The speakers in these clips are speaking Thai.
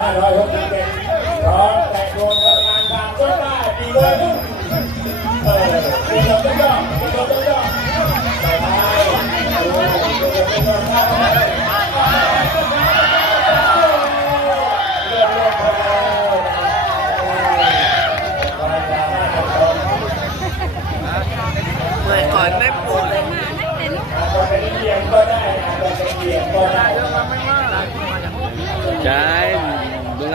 ร้อยหกสิบเอ็ดร้อยแปดโดนประมาณสามต้นได้ปีเลยนึงเออปีเราต้องยอมปีเราต้งยอมไเมื่ก่อนไม่ปูเลยมานั่งแต่ลูกก็ได้ก็ได้ก็ได้ใช่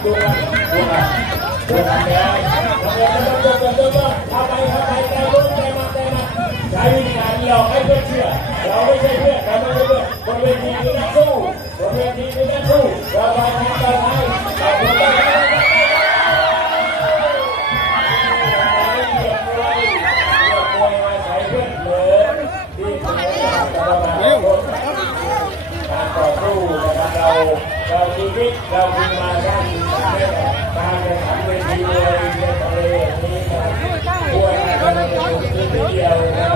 ใจมีงานเดียวให้เพื่อนเชื่อเราไม่ใช่เพื่อนเราไม่ใช่เพื่อนบนเวทีนักสู้ ชีวิตเรามีมาด้านตาจะทำเวทีเลยในทะเลนี้ควรวยเป็นเดียว